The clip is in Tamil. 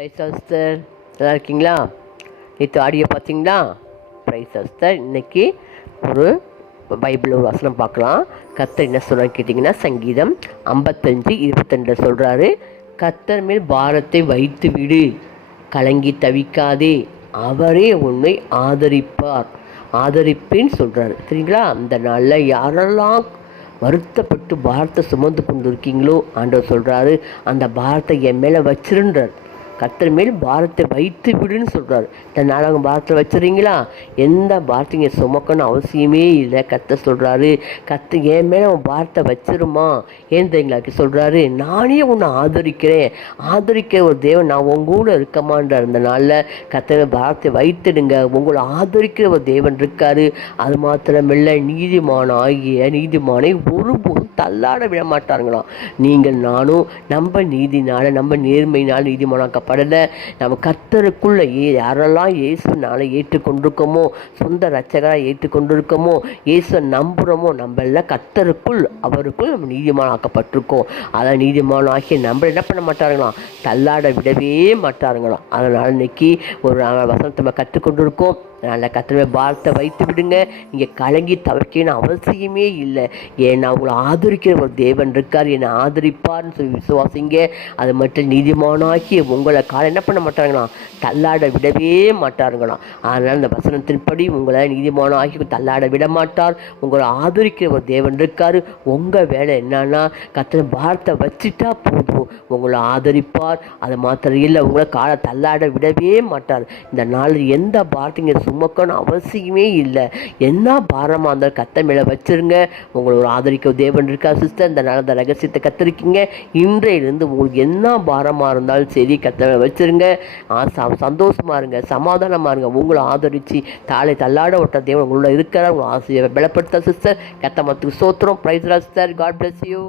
ப்ரைஸ் சிஸ்டர், நல்லா இருக்கீங்களா? நேற்று ஆடியோ பார்த்தீங்களா? ப்ரைஸ் சிஸ்டர், இன்றைக்கி ஒரு பைபிள் ஒரு வசனம் பார்க்கலாம். கர்த்தர் என்ன சொல்கிறான்னு கேட்டிங்கன்னா, சங்கீதம் 55:22 சொல்கிறாரு, கர்த்தர் மேல் பாரத்தை வைத்து விடு, கலங்கி தவிக்காதே, அவரே உன்னை ஆதரிப்பேன்னு சொல்கிறாரு. சரிங்களா? அந்த நாளில் யாரெல்லாம் வருத்தப்பட்டு பாரத்தை சுமந்து கொண்டு இருக்கீங்களோ, ஆண்டவர் சொல்கிறாரு, அந்த பாரத்தை என் மேலே வச்சிருன்றார். கர்த்தர் மேல் பாரத்தை வைத்து விடுன்னு சொல்கிறாரு. இந்த நாளாக பாரத்தை வச்சுறீங்களா? எந்த பாரத்தையும் சுமக்கணும் அவசியமே இல்லை. கர்த்தர் சொல்கிறாரு, கர்த்தர் என் மேலே அவன் பாரத்தை வச்சிருமா. ஏன் தெரியுங்களா சொல்கிறாரு, நானே உன்னை ஆதரிக்கிற ஒரு தேவன் நான் உங்க கூட இருக்கமான்றார். இந்த நாளில் கர்த்தர் பாரத்தை வைத்துடுங்க. உங்களை ஆதரிக்கிற ஒரு தேவன் இருக்காரு. அது மாத்திரமில்லை, நீதிமானை ஒருபோதும் தள்ளாட விட மாட்டாருங்களாம். நீங்கள் நானும் நம்ம நீதினால, நம்ம நேர்மையினால் நீதிமானாக்கப்படலை. நம்ம கர்த்தருக்குள்ள யாரெல்லாம் இயேசுனால ஏற்றுக்கொண்டிருக்கோமோ, சொந்த ரட்சகராக ஏற்றுக்கொண்டிருக்கோமோ, இயேசு நம்புகிறோமோ, நம்ம எல்லாம் கர்த்தருக்குள் அவருக்குள் நம்ம நீதிமானாக்கப்பட்டிருக்கோம். அதை நீதிமானாகிய நம்ம என்ன பண்ண மாட்டாருங்களாம், தள்ளாட விடவே மாட்டாருங்களாம். அதனால் இன்னைக்கு ஒரு வசனத்தை நம்ம கற்றுக்கொண்டிருக்கோம். நல்ல கர்த்தரை பாரத்தை வைத்து விடுங்க. நீங்கள் கலங்கி தவிர்க்கணும்னு அவசியமே இல்லை. ஏன்னா உங்களை ஆதரிக்கிற ஒரு தேவன் இருக்கார், என்னை ஆதரிப்பார்னு சொல்லி விசுவாசிங்க. அது மட்டும் நீதிமானாக்கி உங்களை என்ன பண்ண மாட்டாங்களாம், தள்ளாட விடவே மாட்டாருங்களாம். அதனால் இந்த வசனத்தின்படி உங்களை நீதிமானாக்கி தள்ளாட விட மாட்டார். உங்களை ஆதரிக்கிற ஒரு தேவன் இருக்கார். உங்கள் வேலை என்னன்னா, கர்த்தரை பாரத்தை வச்சுட்டா போதும், உங்களை ஆதரிப்பார். அது மாத்திரம் இல்லை, உங்களை தள்ளாட விடவே மாட்டார். இந்த நாளில் எந்த பாரத்தையும் சுமக்கணும் அவசியமே இல்லை. என்ன பாரமாக இருந்தாலும் கர்த்தர் மேலே வச்சிருங்க. உங்களோட ஆதரிக்க தேவன் இருக்கா சிஸ்டர். இந்த நாள் ரகசியத்தை கத்திருக்கீங்க. இன்றையிலிருந்து உங்களுக்கு என்ன பாரமாக இருந்தாலும் சரி, கர்த்தர் மேலே வச்சிருங்க. சந்தோஷமா இருங்க, சமாதானமாக இருங்க. உங்களை ஆதரித்து தள்ளாட விட்ட தேவன் உங்களோட இருக்கிறார். உங்களை ஆசிரியர் பலப்படுத்த சிஸ்டர். கர்த்தர் மத்துக்கு சோத்திரம். Praise sister. God bless you.